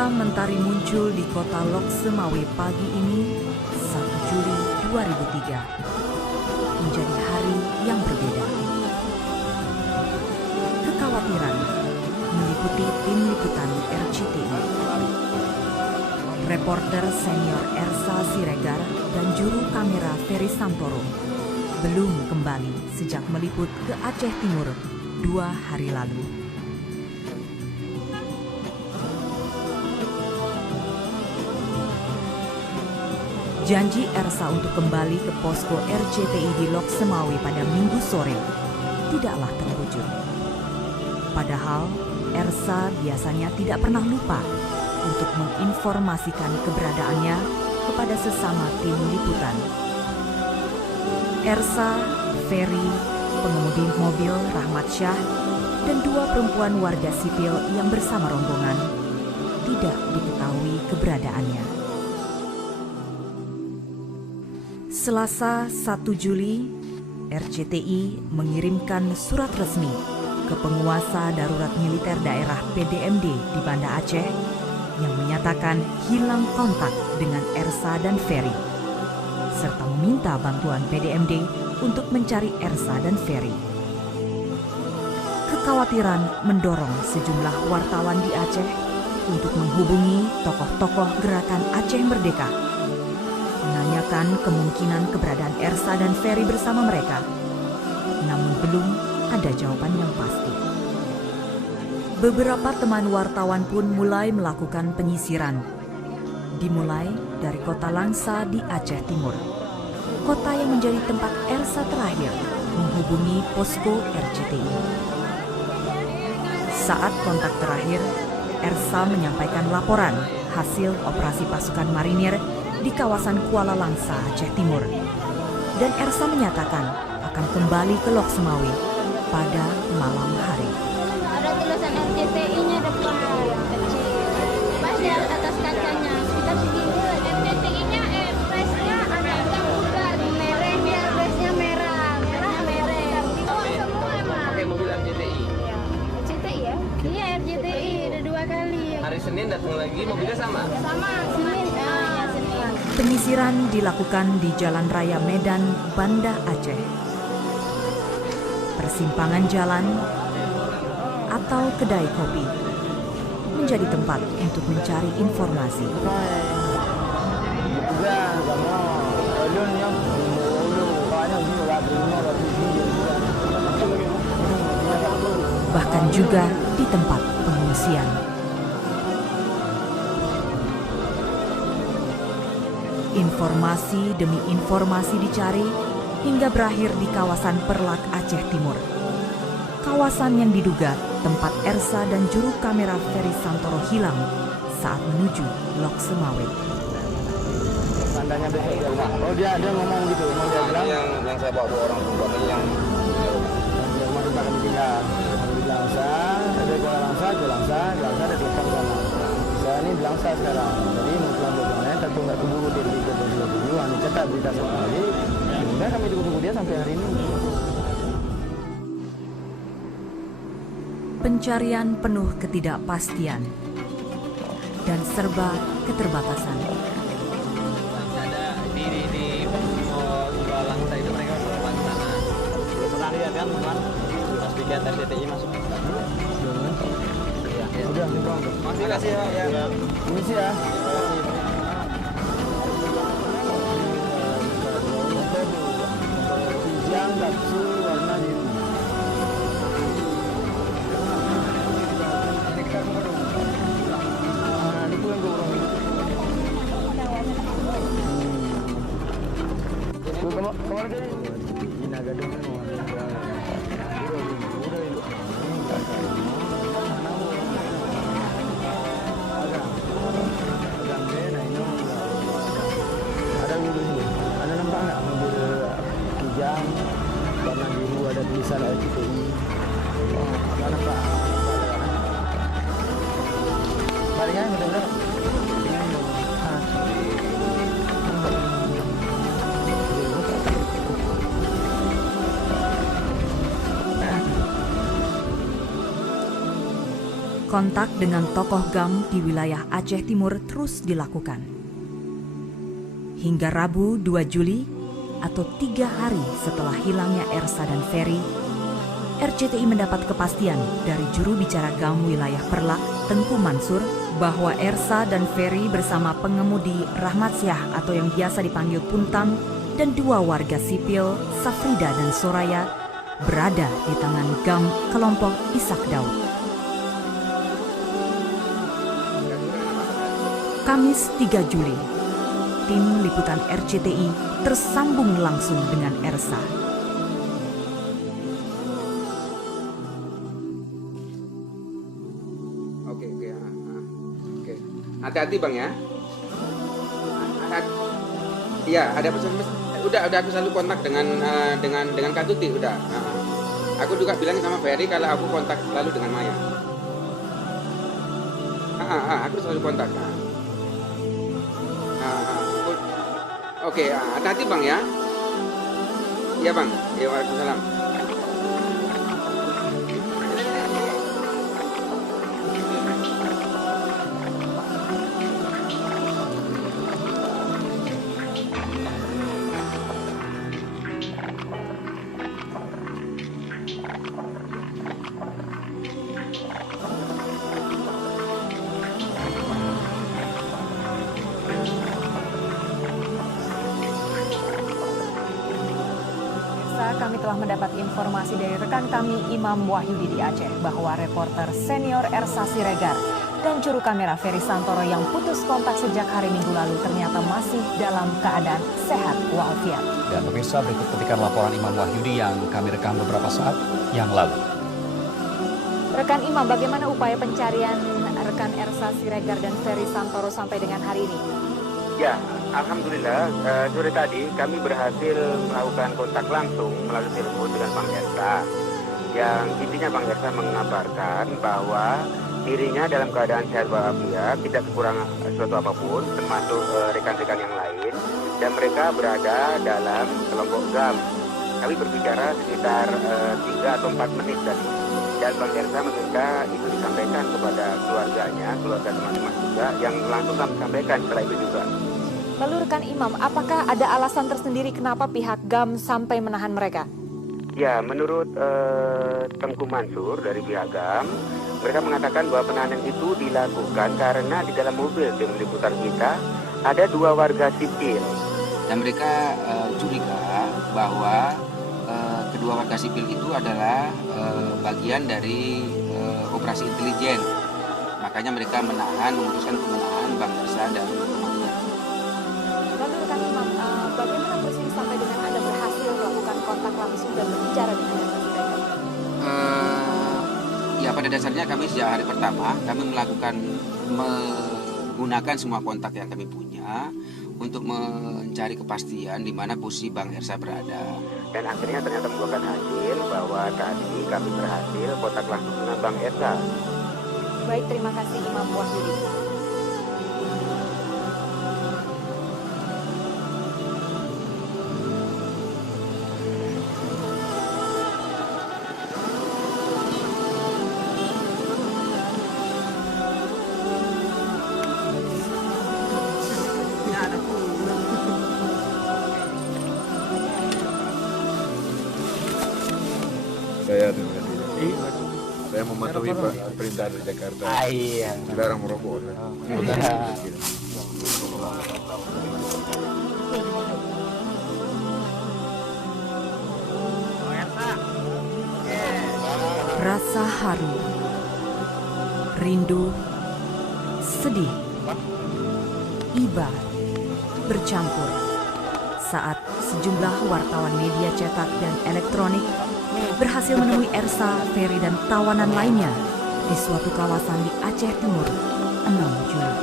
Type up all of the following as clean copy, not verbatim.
Ketika mentari muncul di kota Lok Semawe pagi ini, 1 Juli 2003, menjadi hari yang berbeda. Kekhawatiran meliputi tim liputan RCTI. Reporter senior Ersa Siregar dan juru kamera Ferry Santoro belum kembali sejak meliput ke Aceh Timur 2 hari lalu. Janji Ersa untuk kembali ke posko RCTI di Lok Semawe pada Minggu sore tidaklah terwujud. Padahal Ersa biasanya tidak pernah lupa untuk menginformasikan keberadaannya kepada sesama tim liputan. Ersa, Ferry, pengemudi mobil Rahmat Syah, dan 2 perempuan warga sipil yang bersama rombongan tidak diketahui keberadaannya. Selasa 1 Juli, RCTI mengirimkan surat resmi ke penguasa darurat militer daerah PDMD di Banda Aceh yang menyatakan hilang kontak dengan Ersa dan Ferry, serta meminta bantuan PDMD untuk mencari Ersa dan Ferry. Kekhawatiran mendorong sejumlah wartawan di Aceh untuk menghubungi tokoh-tokoh gerakan Aceh Merdeka, menanyakan kemungkinan keberadaan Ersa dan Ferry bersama mereka, namun belum ada jawaban yang pasti. Beberapa teman wartawan pun mulai melakukan penyisiran, dimulai dari kota Langsa di Aceh Timur, kota yang menjadi tempat Ersa terakhir menghubungi posko RCTI. Saat kontak terakhir, Ersa menyampaikan laporan hasil operasi pasukan marinir di kawasan Kuala Langsa, Aceh Timur. Dan Ersa menyatakan akan kembali ke Lok Semawe pada malam hari. Ada tulisan RCTI-nya depan, kecil. Pas di atas kacanya, sekitar segini. RCTI-nya, presnya ada yang bugar, merahnya, presnya merah, merah. Oh, semua emang. Pakai mobil RCTI? RCTI ya? Iya, RCTI, ada 2 kali. Hari Senin datang lagi, mobilnya sama? Sama, Senin. Ya, Senin. Penyisiran dilakukan di Jalan Raya Medan, Banda Aceh. Persimpangan jalan atau kedai kopi menjadi tempat untuk mencari informasi. Bahkan juga di tempat pengungsian. Informasi demi informasi dicari hingga berakhir di kawasan Perlak, Aceh Timur. Kawasan yang diduga tempat Ersa dan juru kamera Ferry Santoro hilang saat menuju Lok Semawe. Tandanya besok di rumah. Oh dia ngomong gitu, dia bilang yang saya bawa 2 orang perempuan ini yang rumah tempat kami tinggal. Di Langsa, ada Kuala Langsa, di Langsa ada telepon sana. Saya ini di Langsa sekarang. Jadi mau pulang ke sana, tapi nggak keburu dia di kedua cetak berita sekali. Kemudian kami tunggu dia sampai hari ini. Pencarian penuh ketidakpastian dan serba keterbatasan. ada di Kuala Langsa itu mereka perempuan sana. Pernah lihat kan teman? Pas bikin RCTI masuk. Udah, Terima kasih ya. Permisi ya. Yang kapsul warna biru. Itu yang gue orang. Kemana tadi? Di Nagadong. Ada dulu sini. Ada nampak nggak mobil Kijang warna biru ada tulisan RCTI. Oh, ada nampak. Palingan benar-benar. Kontak dengan tokoh GAM di wilayah Aceh Timur terus dilakukan. Hingga Rabu 2 Juli atau 3 hari setelah hilangnya Ersa dan Ferry, RCTI mendapat kepastian dari juru bicara GAM wilayah Perlak, Tengku Mansur, bahwa Ersa dan Ferry bersama pengemudi Rahmat Syah atau yang biasa dipanggil Puntang dan 2 warga sipil, Safrida dan Soraya, berada di tangan GAM kelompok Ishak Daud. Kamis 3 Juli, tim liputan RCTI tersambung langsung dengan Ersa. Oke. Hati-hati Bang ya. Iya, ada pesan. Udah aku selalu kontak dengan Kak Tuti udah. Aku juga bilang sama Ferry kalau aku kontak selalu dengan Maya. Aku selalu kontak. Oke, hati-hati Bang ya. Iya Bang. Ya, waalaikumsalam. Kami telah mendapat informasi dari rekan kami Imam Wahyudi di Aceh bahwa reporter senior Ersa Siregar dan juru kamera Ferry Santoro yang putus kontak sejak hari Minggu lalu ternyata masih dalam keadaan sehat walafiat. Dan pemirsa, berikut petikan laporan Imam Wahyudi yang kami rekam beberapa saat yang lalu. Rekan Imam, bagaimana upaya pencarian rekan Ersa Siregar dan Ferry Santoro sampai dengan hari ini? Ya, alhamdulillah sore tadi kami berhasil melakukan kontak langsung melalui telepon dengan Bang Ersa. Yang intinya Bang Ersa mengabarkan bahwa dirinya dalam keadaan sehat walafiat, tidak kekurangan sesuatu apapun, termasuk rekan-rekan yang lain, dan mereka berada dalam kelompok GAM. Kami berbicara sekitar 3 atau 4 menit tadi. Dan Bang Ersa meminta itu disampaikan kepada keluarganya, keluarga teman-teman juga, yang langsung kami sampaikan setelah itu juga. Lalu rekan Imam, apakah ada alasan tersendiri kenapa pihak GAM sampai menahan mereka? Ya, menurut Tengku Mansur dari pihak GAM, mereka mengatakan bahwa penahanan itu dilakukan karena di dalam mobil tim liputan kita ada 2 warga sipil. Dan mereka curiga bahwa kedua warga sipil itu adalah bagian dari operasi intelijen. Makanya mereka memutuskan menahan Bang Ersa dan temannya. Lalu rekan Imam, bagaimana posisi sampai dengan Anda berhasil melakukan kontak langsung dan berbicara dengan Ersa Siregar? Ya, pada dasarnya kami sejak hari pertama kami menggunakan semua kontak yang kami punya untuk mencari kepastian di mana posisi Bang Ersa berada. Dan akhirnya ternyata membuahkan hasil bahwa tadi kami berhasil kontak langsung dengan Bang Ersa. Baik, terima kasih Imam Wahyudi. Saya dengan diri. Saya mematuhi perintah dari Jakarta. Iya. Dilarang merokok. Rasa haru, rindu, sedih, iba, bercampur saat sejumlah wartawan media cetak dan elektronik berhasil menemui Ersa, Ferry, dan tawanan lainnya di suatu kawasan di Aceh Timur, 6 Juli.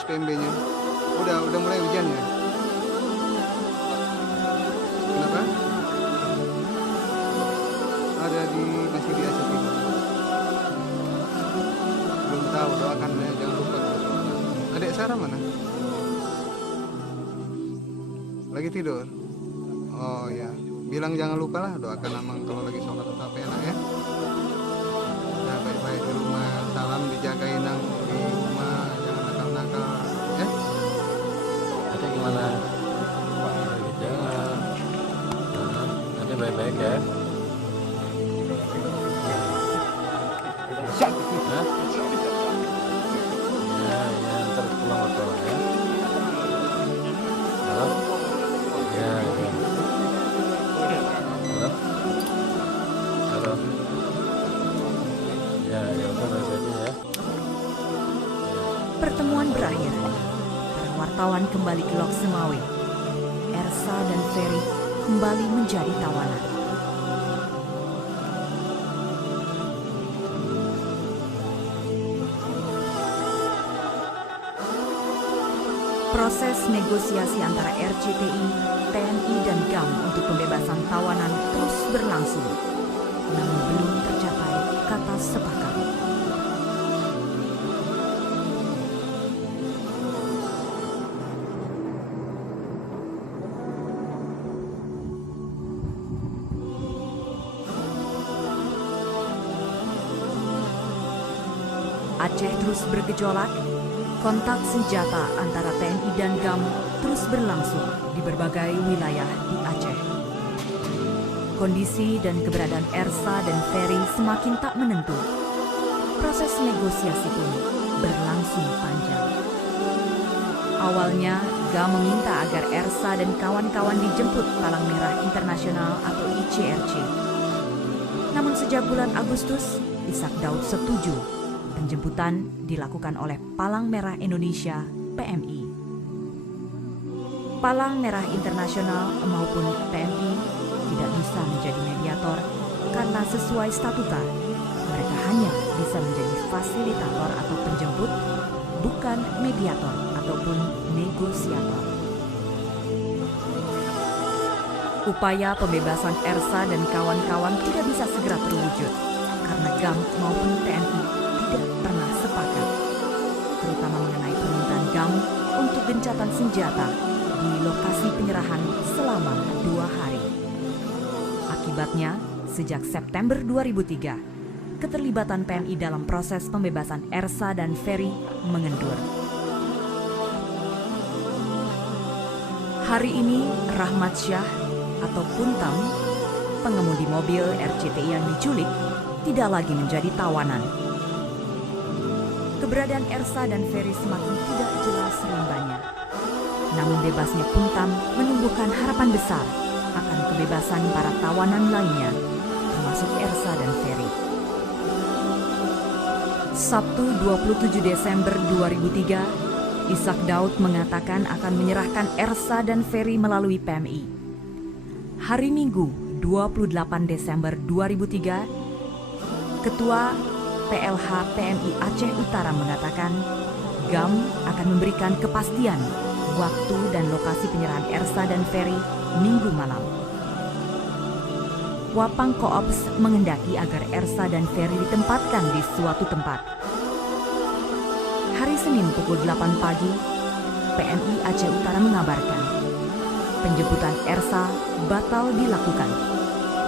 SPMB-nya? Udah mulai ujiannya? Kenapa? Masih di Aceh Timur. Belum tahu, doakan ya, jangan lupa. Adik Sarah mana? Lagi tidur? Oh ya, bilang jangan lupa lah, doakan Amang kalau lagi sholat tetap enak ya. Ya baik-baik di rumah, salam dijagain nang di rumah, jangan nakal-nakal ya. Nanti gimana? Jangan. Nanti baik-baik ya. Hah? Ya, ntar pulang atau ya. Halo? Ya. Halo? Halo? Ya, udah baik-baik ya. Pertemuan berakhir. Para wartawan kembali ke Lok Semawe. Ersa dan Ferry kembali menjadi tawanan. Proses negosiasi antara RCTI, TNI, dan GAM untuk pembebasan tawanan terus berlangsung, namun belum tercapai kata sepakat. Aceh terus bergejolak. Kontak senjata antara TNI dan GAM terus berlangsung di berbagai wilayah di Aceh. Kondisi dan keberadaan Ersa dan Ferry semakin tak menentu. Proses negosiasi pun berlangsung panjang. Awalnya, GAM meminta agar Ersa dan kawan-kawan dijemput Palang Merah Internasional atau ICRC. Namun sejak bulan Agustus, Ishak Daud setuju penjemputan dilakukan oleh Palang Merah Indonesia (PMI). Palang Merah Internasional maupun PMI tidak bisa menjadi mediator karena sesuai statuta, mereka hanya bisa menjadi fasilitator atau penjemput, bukan mediator ataupun negosiator. Upaya pembebasan Ersa dan kawan-kawan tidak bisa segera terwujud karena GAM maupun TNI tidak pernah sepakat, terutama mengenai permintaan GAM untuk gencatan senjata di lokasi penyerahan selama 2 hari. Akibatnya, sejak September 2003, keterlibatan PMI dalam proses pembebasan Ersa dan Ferry mengendur. Hari ini, Rahmat Syah atau Puntam, pengemudi mobil RCTI yang diculik, tidak lagi menjadi tawanan. Keberadaan Ersa dan Ferry semakin tidak jelas rimbanya. Namun bebasnya Puntam menumbuhkan harapan besar akan kebebasan para tawanan lainnya, termasuk Ersa dan Ferry. Sabtu 27 Desember 2003, Ishak Daud mengatakan akan menyerahkan Ersa dan Ferry melalui PMI. Hari Minggu 28 Desember 2003, Ketua PLH PMI Aceh Utara mengatakan GAM akan memberikan kepastian waktu dan lokasi penyerahan Ersa dan Ferry Minggu malam. Wapang Koops mengendaki agar Ersa dan Ferry ditempatkan di suatu tempat. Hari Senin pukul 8 pagi, PMI Aceh Utara mengabarkan penjemputan Ersa batal dilakukan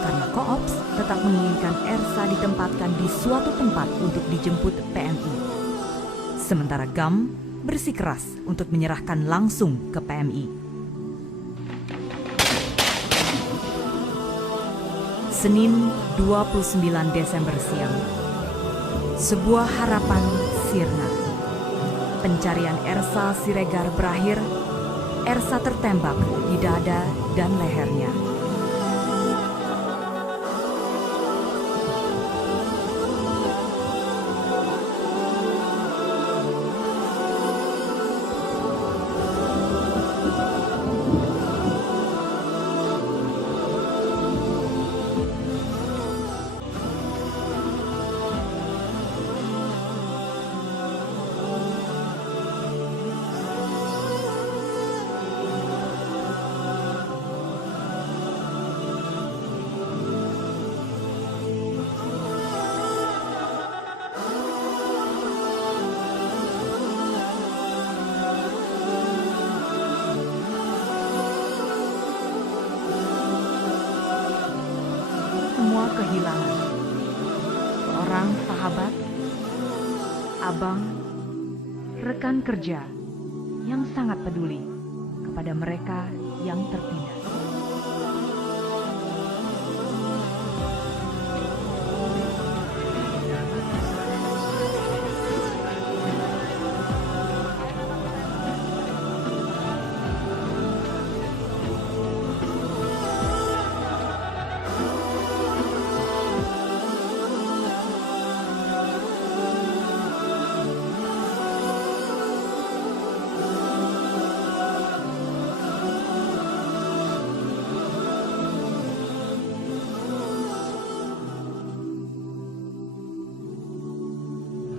karena Koops tetap menginginkan Ersa ditempatkan di suatu tempat untuk dijemput PMI. Sementara GAM bersikeras untuk menyerahkan langsung ke PMI. Senin 29 Desember siang, sebuah harapan sirna. Pencarian Ersa Siregar berakhir. Ersa tertembak di dada dan lehernya. abang, rekan kerja yang sangat peduli kepada mereka yang tertindas.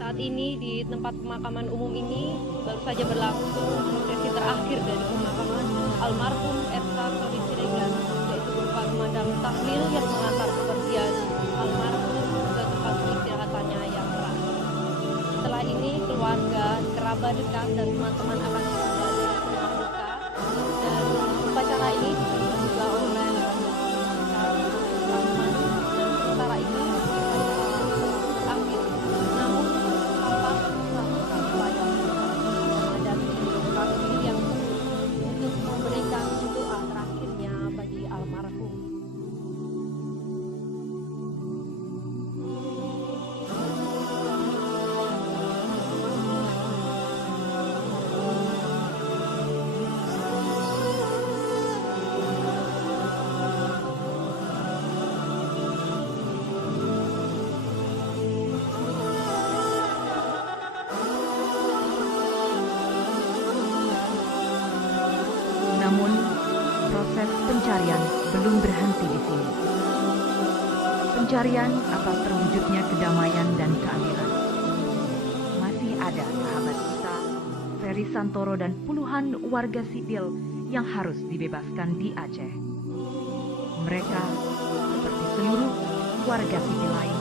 Saat ini di tempat pemakaman umum ini baru saja berlangsung prosesi terakhir dari pemakaman almarhum Ersa Sodi Siregar, yaitu berupa pemandangan tahlil yang mengantar kepergian almarhum ke tempat peristirahatannya yang terakhir. Setelah ini keluarga, kerabat dekat dan teman-teman akan kembali ke rumah duka, dan upacara ini dipimpin juga oleh Rahman, dan sementara ini akhir. Namun tampak ratusan pelayan memadati lokasi yang untuk memberikan doa terakhirnya bagi almarhum. Namun, proses pencarian belum berhenti di sini. Pencarian atas terwujudnya kedamaian dan keadilan. Masih ada sahabat kita, Ferry Santoro dan puluhan warga sipil yang harus dibebaskan di Aceh. Mereka, seperti seluruh warga sipil lain,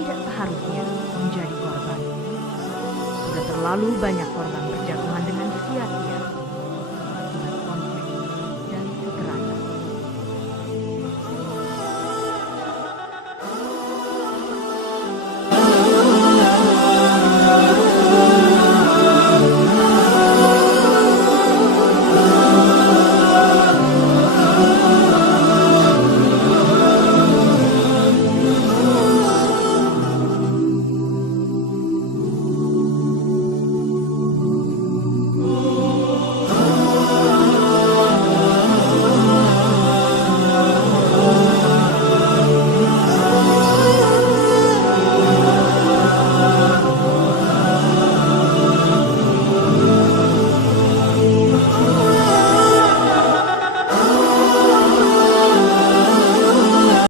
tidak seharusnya menjadi korban. Sudah terlalu banyak korban berjatuhan